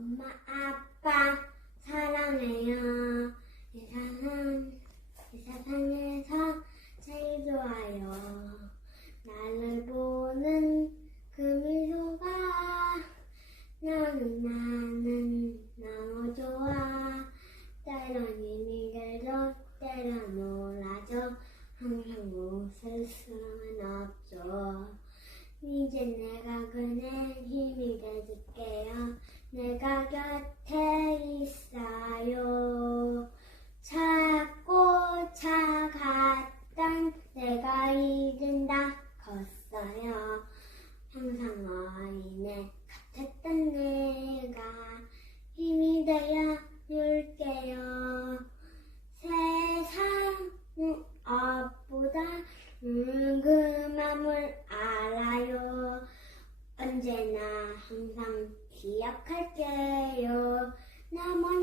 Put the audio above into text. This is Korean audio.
엄마, 아빠, 사랑해요. 이 세상, 이 세상에서 제일 좋아요. 나를 보는 그 미소가 나는 나는 너무 좋아. 때론 들죠, 때론 놀라죠. 항상 웃을 수는 없죠. 이제 내가 그네 힘이 돼줄게요. 내가 곁에 있어요. 찾고 차갔던 내가 이른다 컸어요. 항상 어린애 같았던 내가 힘이 되어 줄게요. 세상 무엇보다 음, 그 맘을 알아요. 언제나 항상 기억할게요. 나머지